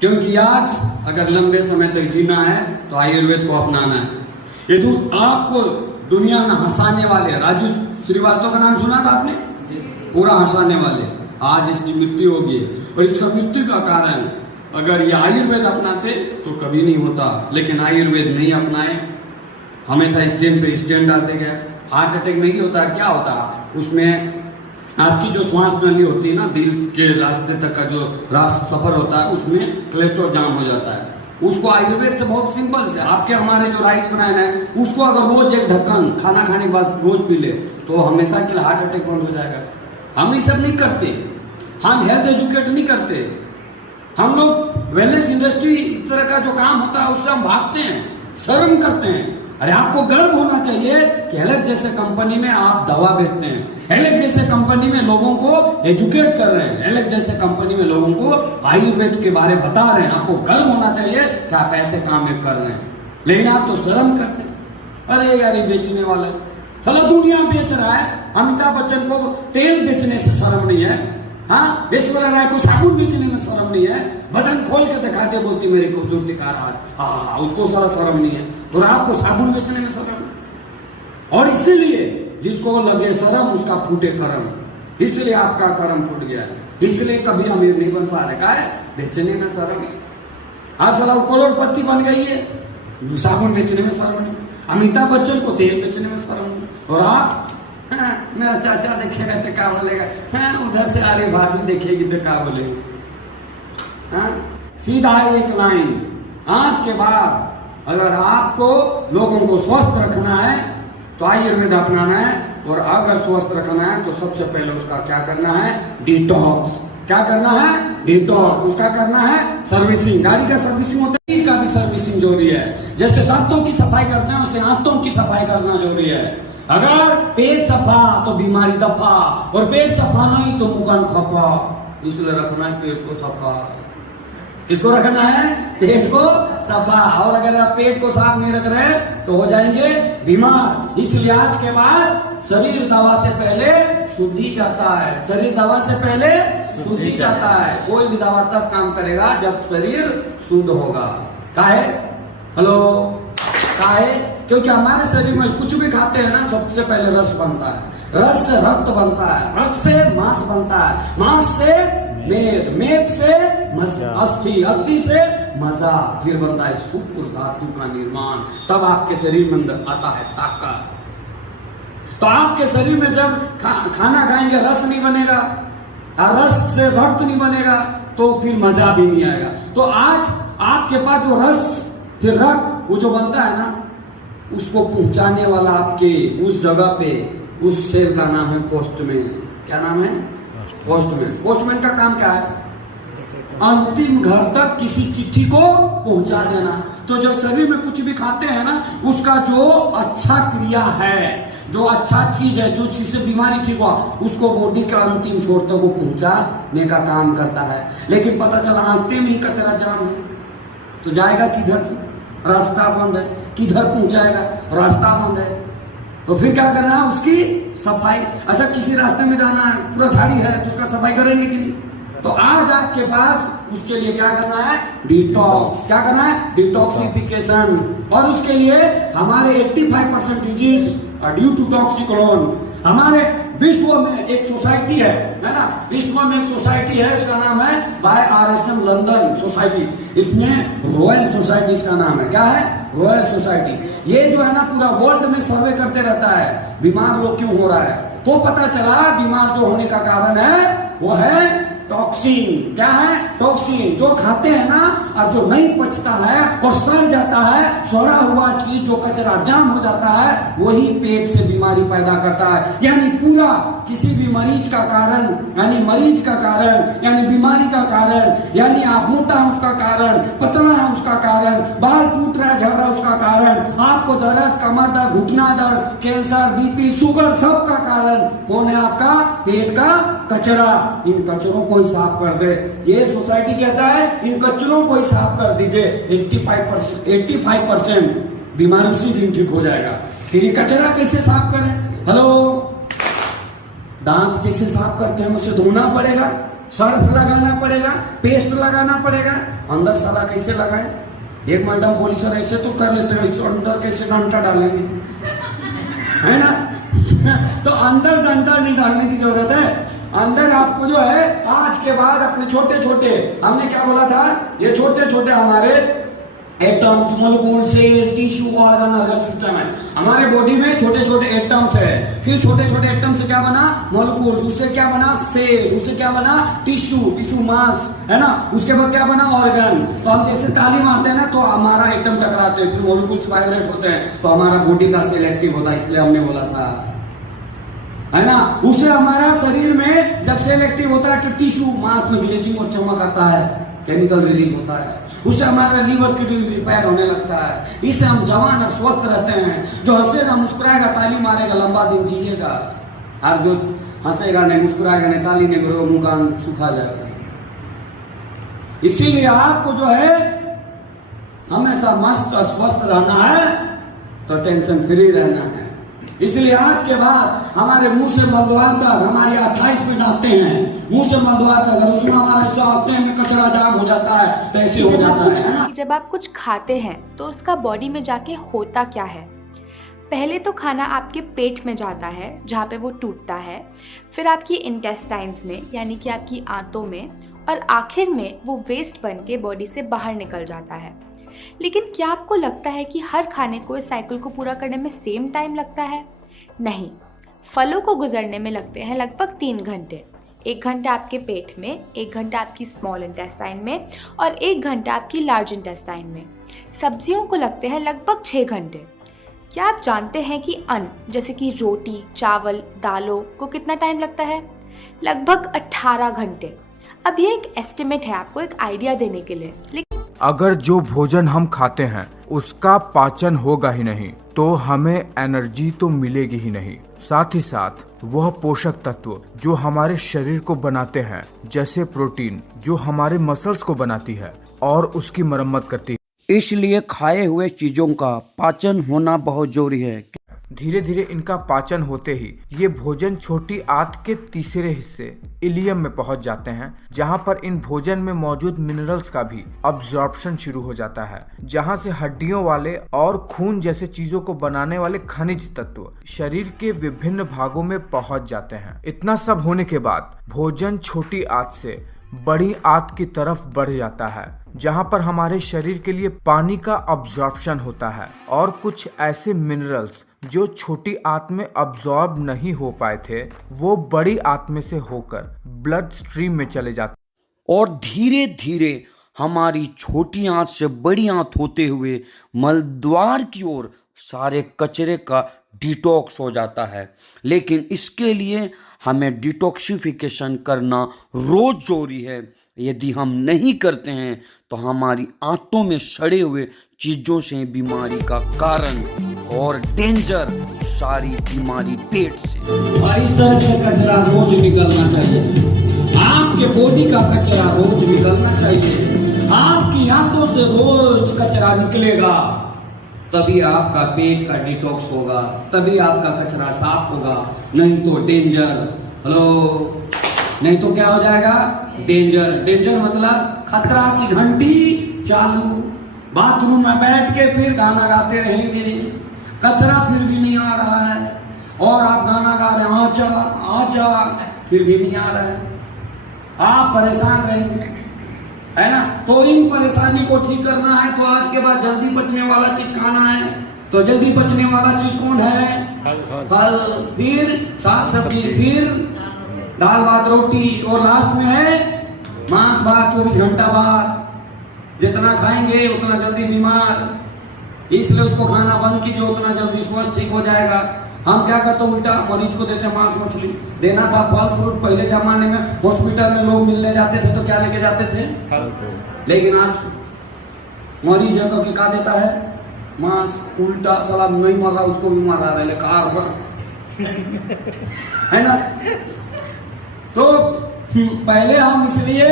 क्योंकि आज अगर लंबे समय तक जीना है तो आयुर्वेद को अपनाना है। ये आपको दुनिया में हंसाने वाले, राजू श्रीवास्तव का नाम सुना था आपने, पूरा हंसाने वाले, आज इसकी मृत्यु हो गई और इसका मृत्यु का कारण अगर ये आयुर्वेद अपनाते तो कभी नहीं होता, लेकिन आयुर्वेद नहीं अपनाए, हमेशा स्टैंड पे स्टैंड डालते गए। हार्ट अटैक नहीं होता, क्या होता उसमें आपकी जो श्वास नली होती है ना, दिल के रास्ते तक का जो सफर होता है उसमें कोलेस्ट्रॉल जाम हो जाता है। उसको आयुर्वेद से बहुत सिंपल से, आपके हमारे जो राइस बनाए हैं उसको अगर रोज एक ढक्कन खाना खाने के बाद रोज पी ले तो हमेशा के लिए हार्ट अटैक बंद हो जाएगा। हम ये सब नहीं करते, हम हेल्थ एजुकेट नहीं करते, हम लोग वेलनेस इंडस्ट्री इस तरह का जो काम होता है उससे हम भागते हैं, शर्म करते हैं। अरे आपको गर्व होना चाहिए कि एलेक्स जैसे कंपनी में आप दवा बेचते हैं, एलेक्स जैसे कंपनी में लोगों को एजुकेट कर रहे हैं, एलेक्स जैसे कंपनी में लोगों को आयुर्वेद के बारे में बता रहे हैं। आपको गर्व होना चाहिए कि आप ऐसे काम कर रहे हैं, लेकिन आप तो शर्म करते हैं। अरे यार ये बेचने वाले चलो दुनिया बेच रहा है, अमिताभ बच्चन को तेल बेचने से शर्म नहीं है, हाँ, ऐश्वर्या राय को साबुन बेचने में शर्म नहीं है, बदन खोल के दिखाते बोलती मेरी खूबसूरती का राज, उसको सारा शर्म नहीं है, और आपको साबुन बेचने में शर्म। और इसीलिए जिसको लगे शर्म उसका फूटे कर्म, इसलिए आपका कर्म फूट गया, इसलिए कभी अमीर नहीं बन पा रहे, का है बेचने में शर्म है। आज साला करोड़पति बन गई है, साबुन बेचने में शर्म नहीं, अमिताभ बच्चन को तेल बेचने में शर्म नहीं, और आप हाँ, मेरा चाचा देखेगा तो क्या बोलेगा, हाँ, उधर से आ रही भाभी देखेगी तो क्या बोलेगी। हाँ, सीधा एक लाइन, आज के बाद अगर आपको लोगों को स्वस्थ रखना है तो आयुर्वेद अपनाना है, और अगर स्वस्थ रखना है तो सबसे पहले उसका क्या करना है, डिटॉक्स। क्या करना है, डिटॉक्स। उसका करना है सर्विसिंग, गाड़ी का सर्विसिंग होता है, का भी सर्विसिंग जरूरी है। जैसे दांतों की सफाई करते हैं वैसे आंतों की सफाई करना जरूरी है। अगर पेट सफा तो बीमारी दफा, और पेट सफा नहीं तो मुकान खपा, इसलिए रखना है पेट को सफा। किसको रखना है, पेट को सफा। और अगर आप पेट को साफ नहीं रख रहे तो हो जाएंगे बीमार। इसलिए आज के बाद शरीर दवा से पहले शुद्धि चाहता है, शरीर दवा से पहले शुद्धि चाहता है। कोई भी दवा तब काम करेगा जब शरीर शुद्ध होगा। काहे, हेलो, काहे, क्योंकि हमारे शरीर में कुछ भी खाते हैं ना, सबसे पहले रस बनता है, रस से रक्त बनता है, रक्त से मांस बनता है, मांस से मेद, मेद से अस्थि, अस्थि से मजा, फिर बनता है शुक्र धातु का निर्माण, तब आपके शरीर में अंदर आता है ताकत। तो आपके शरीर में जब खाना खाएंगे रस नहीं बनेगा, और रस से रक्त नहीं बनेगा तो फिर मजा भी नहीं आएगा। तो आज आपके पास जो रस फिर रक्त वो जो बनता है ना, उसको पहुंचाने वाला आपके उस जगह पे उस शेर का नाम है पोस्टमैन। क्या नाम है, पोस्टमैन। पोस्टमैन का काम क्या है, अंतिम घर तक किसी चिट्ठी को पहुंचा देना। तो जो शरीर में कुछ भी खाते हैं ना, उसका जो अच्छा क्रिया है, जो अच्छा चीज है, जो चीज से बीमारी ठीक हुआ, उसको बॉडी का अंतिम छोर तक वो पहुंचाने का काम करता है। लेकिन पता चला अंतिम ही कचरा जाम है, तो जाएगा किधर से, रास्ता बंद है, किधर पहुंचाएगा, रास्ता बंद है। तो फिर क्या करना है, उसकी सफाई। अच्छा, किसी रास्ते में जाना है, पूरा झाड़ी है तो उसका सफाई करेंगे कि नहीं? तो आज आपके पास उसके लिए क्या करना है, डिटॉक्स। क्या करना है, डिटॉक्सिफिकेशन। और उसके लिए हमारे 85% डिजीज ड्यू टू टॉक्सिकोलोन। हमारे विश्व में एक सोसाइटी है ना, विश्व में एक सोसाइटी है, इसका नाम है बाय RSM लंदन सोसाइटी। इसमें रॉयल सोसाइटी इसका नाम है। क्या है, रॉयल सोसाइटी। ये जो है ना पूरा वर्ल्ड में सर्वे करते रहता है बीमार लोग क्यों हो रहा है। तो पता चला बीमार जो होने का कारण है वो है टॉक्सिन। क्या है, टॉक्सिन। जो खाते हैं ना और जो नहीं पचता है और सड़ जाता है, सड़ा हुआ चीज जो कचरा जाम हो जाता है, वही पेट से बीमारी पैदा करता है। यानी पूरा किसी भी मरीज का कारण, यानी मरीज का कारण, यानी बीमारी का कारण, यानी आप मोटा है उसका कारण, पतला है उसका कारण, बाल टूट रहा है झड़ रहा है उसका कारण, आपको दर्द, कमर दर्द, घुटना दर्द, कैंसर, बीपी, शुगर, सब का कारण कौन है, आपका पेट का कचरा। इन कचरों को साफ कर दे। ये सोसाइटी कहता है इन कचरों को ही साफ कर दीजिए, 85% बीमारी उसी दिन ठीक हो जाएगा। फिर ये कचरा कैसे साफ करें, हेलो, दांत जैसे साफ करते हैं उसे धोना पड़ेगा, सर्फ लगाना पड़ेगा, पेस्ट लगाना पड़ेगा। अंदर साला कैसे लगाए? एक मैडम बोली सर ऐसे तो कर लेते हैं, इस अंदर कैसे डंडा डालेंगे, है ना? तो अंदर डंडा नहीं डालने की जरूरत है। अंदर आपको जो है आज के बाद अपने छोटे छोटे, हमने क्या बोला था, ये छोटे छोटे हमारे atoms, molecule, cell, tissue, organ, organ system है। हमारे बॉडी में छोटे छोटे एटम्स है, फिर छोटे छोटे एटम से क्या बना? मॉलिक्यूल्स, उससे क्या बना? सेल, उससे क्या बना? टिश्यू, टिश्यू मास, है ना? उसके बाद क्या बना? ऑर्गन। तो हम जैसे ताली मारते हैं ना तो हमारा एटम टकराते हैं, फिर मॉलिक्यूल्स वाइब्रेट होते हैं, तो हमारा बॉडी का सेल एक्टिव होता है, इसलिए हमने बोला था, है ना? उससे हमारा शरीर में जब सेल एक्टिव होता है तो टिश्यू मास में ग्लेजिंग और चमक आता है, केमिकल रिलीज होता है, उससे हमारा लीवर की रिपेयर होने लगता है, इससे हम जवान और स्वस्थ रहते हैं। जो हंसेगा मुस्कुराएगा ताली मारेगा लंबा दिन जिएगा, और जो हंसेगा नहीं मुस्कुराएगा नहीं ताली नहीं करेगा मुंह कान सूखा जाएगा। इसीलिए आपको जो है हमेशा मस्त और स्वस्थ रहना है, तो टेंशन फ्री रहना है। इसलिए आज के बाद हमारे मुंह से मलद्वार तक हमारे 28 मिनट आते हैं, मुंह से मलद्वार तक, अगर उसमें हमारा ऐसा आते में कचरा जाम हो जाता है तो ऐसे हो जाता है। जब आप कुछ खाते हैं तो उसका बॉडी में जाके होता क्या है? पहले तो खाना आपके पेट में जाता है जहाँ पे वो टूटता है, फिर आपकी इंटेस्टाइन्स में यानी कि आपकी आंतों में, और आखिर में वो वेस्ट बन के बॉडी से बाहर निकल जाता है। लेकिन क्या आपको लगता है कि हर खाने को इस साइकिल को पूरा करने में सेम टाइम लगता है? नहीं, फलों को गुजरने में लगते हैं लगभग 3 घंटे। 1 घंटा आपके पेट में, 1 घंटा आपकी स्मॉल इंटेस्टाइन में, और 1 घंटा आपकी लार्ज इंटेस्टाइन में। सब्जियों को लगते हैं लगभग 6 घंटे। क्या आप जानते हैं कि अन्न जैसे कि रोटी, चावल, दालों को कितना टाइम लगता है? लगभग 18 घंटे। अब ये एक एस्टिमेट है आपको एक आइडिया देने के लिए। अगर जो भोजन हम खाते हैं उसका पाचन होगा ही नहीं तो हमें एनर्जी तो मिलेगी ही नहीं, साथ ही साथ वह पोषक तत्व जो हमारे शरीर को बनाते हैं, जैसे प्रोटीन जो हमारे मसल्स को बनाती है और उसकी मरम्मत करती है। इसलिए खाए हुए चीजों का पाचन होना बहुत जरूरी है। धीरे धीरे इनका पाचन होते ही ये भोजन छोटी आंत के तीसरे हिस्से इलियम में पहुंच जाते हैं, जहां पर इन भोजन में मौजूद मिनरल्स का भी अब्जॉर्प्शन शुरू हो जाता है, जहां से हड्डियों वाले और खून जैसे चीजों को बनाने वाले खनिज तत्व शरीर के विभिन्न भागों में पहुंच जाते हैं। इतना सब होने के बाद भोजन छोटी आंत से बड़ी आंत की तरफ बढ़ जाता है, जहां पर हमारे शरीर के लिए पानी का अब्जॉर्प्शन होता है और कुछ ऐसे मिनरल्स जो छोटी आंत में अब्जॉर्ब नहीं हो पाए थे वो बड़ी आंत में से होकर ब्लड स्ट्रीम में चले जाते और धीरे धीरे हमारी छोटी आंत से बड़ी आंत होते हुए मलद्वार की ओर सारे कचरे का डिटॉक्स हो जाता है। लेकिन इसके लिए हमें डिटॉक्सिफिकेशन करना रोज जरूरी है। यदि हम नहीं करते हैं तो हमारी आंतों में सड़े हुए चीजों से बीमारी का कारण और डेंजर सारी बीमारी पेट से। और इस तरह से कचरा रोज निकलना चाहिए। आपके बॉडी का कचरा रोज निकलना चाहिए। आपकी आंतों से रोज कचरा निकलेगा, तभी आपका पेट का डिटॉक्स होगा, तभी आपका कचरा साफ होगा। नहीं तो डेंजर, हेलो, नहीं तो क्या हो जाएगा? डेंजर। डेंजर मतलब खतरा की घंटी चालू। बाथरूम में बैठ के फिर गाना गाते रहेंगे, कचरा फिर भी नहीं आ रहा है, और आप गाना गा रहे हैं आचा आचा, फिर भी नहीं आ रहा है, आप परेशान रहेंगे, है ना? तो इन परेशानी को ठीक करना है तो आज के बाद जल्दी पचने वाला चीज खाना है। तो जल्दी पचने वाला चीज कौन है? फल, फिर साग सब्जी, फिर दाल भात रोटी, और लास्ट में है मांस भात 24 घंटा बाद। जितना खाएंगे उतना जल्दी बीमार, इसलिए उसको खाना बंद कीजिए, उतना जल्दी स्वस्थ ठीक हो जाएगा। हम क्या करते हैं उल्टा, मरीज को देते हैं मांस मछली। देना था फल फ्रूट। पहले जमाने में हॉस्पिटल में लोग मिलने जाते थे तो क्या लेके जाते थे? लेकिन आज मरीज है तो क्या देता है? मांस। उल्टा साला नहीं मर रहा उसको भी मारा रहे कार है ना? तो पहले हम इसलिए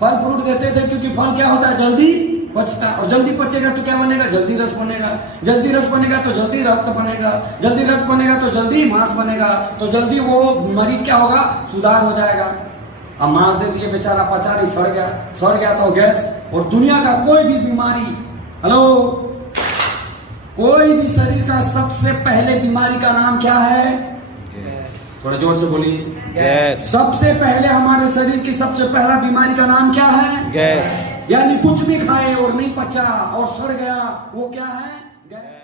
फल फ्रूट देते थे क्योंकि फल क्या होता है? जल्दी पचता, और जल्दी पचेगा तो क्या बनेगा? जल्दी रस बनेगा, जल्दी रस बनेगा तो जल्दी रक्त बनेगा, जल्दी रक्त बनेगा तो जल्दी मांस बनेगा, तो जल्दी वो मरीज क्या होगा? सुधार हो जाएगा। अब मार दे दिए बेचारा, पचा नहीं, सड़ गया तो गैस। और दुनिया का कोई भी बीमारी, हेलो, कोई भी शरीर का सबसे पहले बीमारी का नाम क्या है? थोड़ा जोर से बोलिए। गैस। सबसे पहले हमारे शरीर की सबसे पहला बीमारी का नाम क्या है? गैस। यानी कुछ भी खाए और नहीं पचा और सड़ गया, वो क्या है? गैस।